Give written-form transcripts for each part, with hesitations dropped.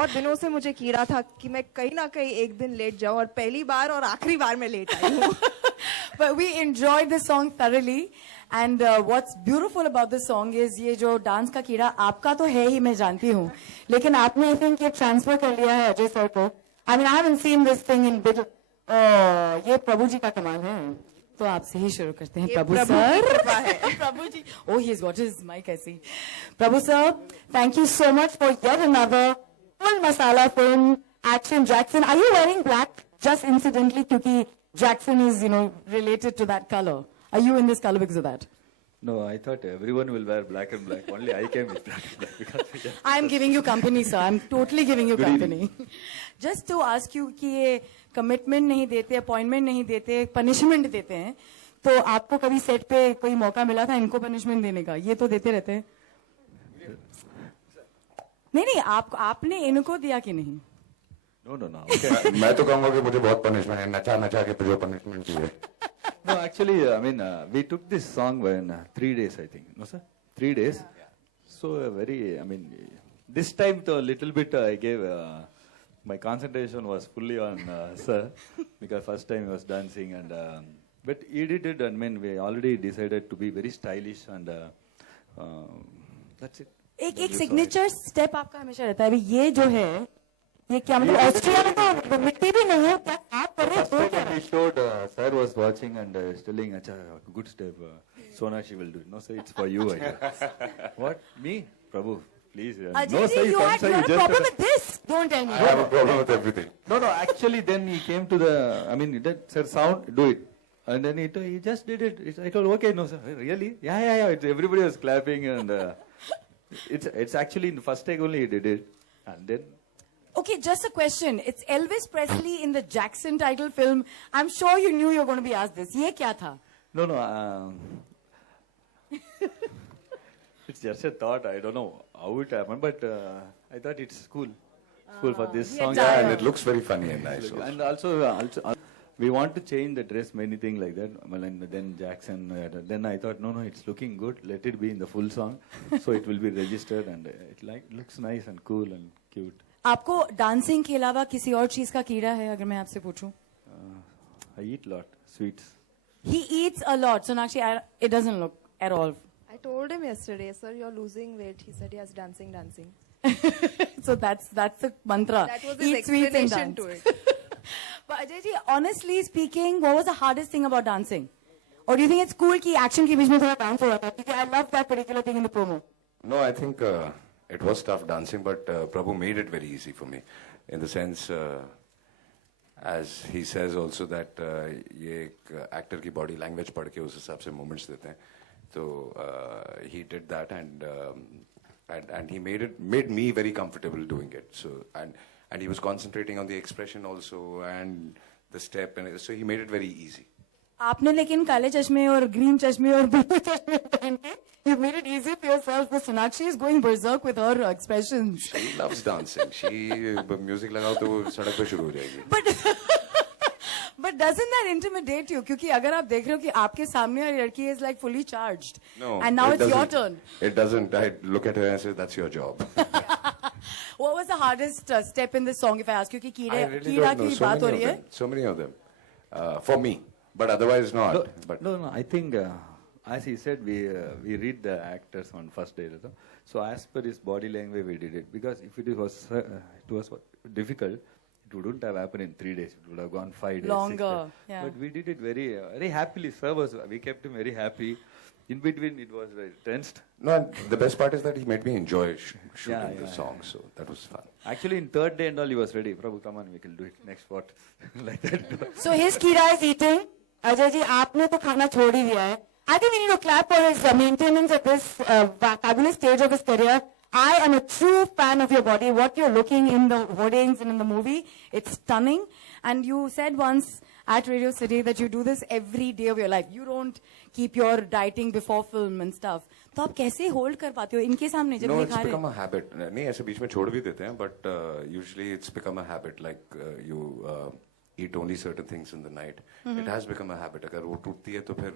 बहुत दिनों से मुझे कीड़ा था कि मैं कहीं ना कहीं एक दिन लेट जाऊं, और पहली बार और आखिरी बार मैं लेट आई हूँ. But we enjoyed this song thoroughly, and what's beautiful about this song is ये जो डांस का कीड़ा आपका तो है ही, मैं जानती हूँ, लेकिन आपने I think ये ट्रांसफर कर लिया है अजय सर को. I mean I haven't seen this thing in bit. ये प्रभु जी का कमाल है. तो आपसे ही शुरू करते हैं Prabhu sir. Prabhu ji, oh he's got his mic I see. Prabhu sir, thank you so much for yet another full masala film, Action Jackson. Are you wearing black just incidentally क्योंकि Jackson is, you know, related to that color? Are you in this color because of that? No, I thought everyone will wear black and black. Only I came with black and black. Because I'm giving you company, sir. I'm totally giving you company. Just to ask you कि ये commitment नहीं देते, appointment नहीं देते, punishment देते हैं, तो आपको कभी set पे कोई मौका मिला था इनको punishment देने का? ये तो देते रहते हैं. नहीं, आपने इनको दिया कि नहीं? No. Okay. मैं तो कहूँगा कि मुझे बहुत punishment है, नचा के जो punishment चाहिए. No, actually, I mean, we took this song in 3 days, I think. No, sir? 3 days. Yeah. So, I mean, this time, a little bit, I gave, my concentration was fully on sir, because first time he was dancing, and but he did it, I mean, we already decided to be very stylish, and that's it. एक signature step आपका हमेशा रहता है. अभी ये जो है, ये क्या मतलब ऑस्ट्रिया में तो मिट्टी भी नहीं है, क्या आप कर रहे हो? First he showed, sir was watching and telling, "Acha, good step, Sonakshi will do it." No, sir, it's for you. I guess. What? Me? Prabhu, please. No, sir, you had a problem with this. Don't tell me. I have a problem with everything. No, actually, then he came to the, I mean, that, sir, sound, do it. And then he just did it. I told, okay, no, sir, really? Yeah. Everybody was clapping, and it's actually in the first take only he did it. And then, okay, just a question. It's Elvis Presley in the Jackson title film. I'm sure you knew you were going to be asked this. ये क्या था? No. It's just a thought. I don't know how it happened, but I thought it's cool for this song. Yeah, and it looks very funny and nice. And also, we want to change the dress, many things like that. Well, and then Jackson, then I thought, no, it's looking good. Let it be in the full song, so it will be registered, and it looks nice and cool and cute. आपको dancing के अलावा किसी और चीज का कीड़ा है अगर मैं आपसे पूछूं? I eat lot sweets. He eats a lot. Sonakshi, it doesn't look at all. I told him yesterday, sir, you're losing weight. He said, yes, dancing. So that's the mantra. That was his Eat sweets and explanation dance. to it. But Ajay ji, honestly speaking, what was the hardest thing about dancing? Or do you think it's cool कि action के बीच में थोड़ा dance हो रहा था? Because I love that particular thing in the promo. No, I think it was tough dancing, but Prabhu made it very easy for me. In the sense, as he says also that ये एक actor की body language पढ़ के उस हिसाब से movements देते हैं. So he did that, and he made me very comfortable doing it. So and he was concentrating on the expression also and the step, and so he made it very easy. आपने लेकिन काले चश्मे और green चश्मे और blue चश्मे पहन के you made it easy for yourself. But Sonakshi is going berserk with her expressions. She loves dancing. Music लगाओ तो वो सड़क पे शुरू हो जाएगी. But doesn't that intimidate you? क्योंकि अगर आप देख रहे हो कि आपके सामने वाली लड़की is like fully charged. No. And now it's your turn. It doesn't. I look at her and say, that's your job. What was the hardest step in this song, if I ask you? कि कीड़ा की so बात हो रही है? So many of them. For me. But otherwise not. No. I think, as he said, we read the actors on first day. So as per his body language, we did it. Because if it was difficult, it wouldn't have happened in 3 days. It would have gone 5 days. Longer. Yeah. But we did it very, very happily. We kept him very happy. In between, it was very tensed. No, and the best part is that he made me enjoy shooting the song. Yeah. So that was fun. Actually, in third day and all, he was ready. Prabhu, come on, we can do it. Next spot. Like that. So his कीड़ा is eating. Ajay ji, आपने तो खाना छोड़ ही दिया है. I think we need to clap for his maintenance at this fabulous stage of his career. I am a true fan of your body. What you're looking in the hoardings and in the movie, it's stunning. And you said once at Radio City that you do this every day of your life. You don't keep your dieting before film and stuff. तो आप कैसे hold कर पाते हो इनके सामने जब No, ये it's खा रहे? become a habit. नहीं ऐसे बीच में छोड़ भी देते हैं, but usually it's become a habit. Like you eat only certain things in the night. It has become a habit. अगर वो टूटती है तो फिर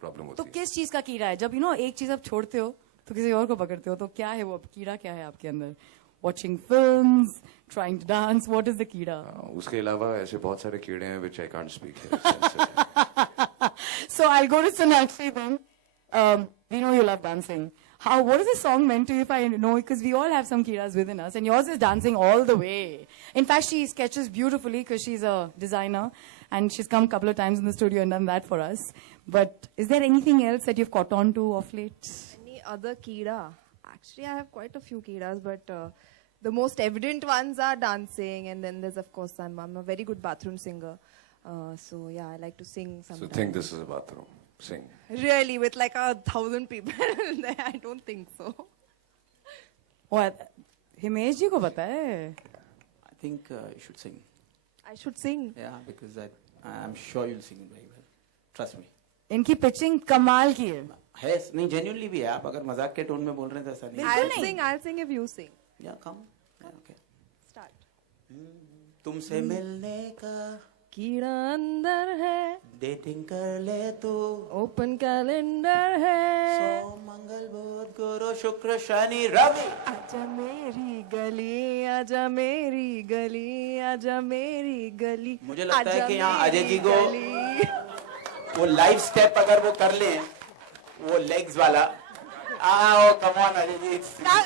problem होती है. तो किस चीज का कीड़ा है? जब एक चीज आप छोड़ते हो तो किसी और को पकड़ते हो, तो क्या है वो कीड़ा क्या है आपके अंदर? watching films, trying to dance. What is the Keeda? उसके अलावा ऐसे बहुत सारे कीड़े हैं which I can't speak here. So I'll go to Sonakshi then. We know you love dancing. What is this song meant to you, if I know? Because we all have some Keeras within us, and yours is dancing all the way. In fact, she sketches beautifully because she's a designer, and she's come a couple of times in the studio and done that for us. But is there anything else that you've caught on to of late? Any other Keeda? Actually, I have quite a few Keedas, but the most evident ones are dancing, and then there's of course I'm a very good bathroom singer. So yeah, I like to sing So sometimes. think this is a bathroom. Sing. Really, with like 1,000 people there, I don't think so. What? Himesh ji ko pata hai. I think you should sing. I should sing. Yeah, because I'm sure you'll sing it very well. Trust me. इनकी pitching कमाल की है. है नहीं genuinely भी है. आप अगर मजाक के टोन में बोल रहे हैं तो ऐसा नहीं. I'll sing if you sing. Yeah, come. Yeah, okay. Start. तुमसे मिलने का कीड़ा अंदर है, डेटिंग कर ले तू. ओपन कैलेंडर है. सोम मंगल बुध गुरु शुक्र शनि रवि. आजा मेरी गली, आजा मेरी गली, आजा मेरी गली. मुझे लगता है कि यहाँ आजा अजय जी को मेरी वो लाइव स्टेप अगर वो कर लें, वो लेग्स वाला. ओ कम ऑन अजय जी. गली.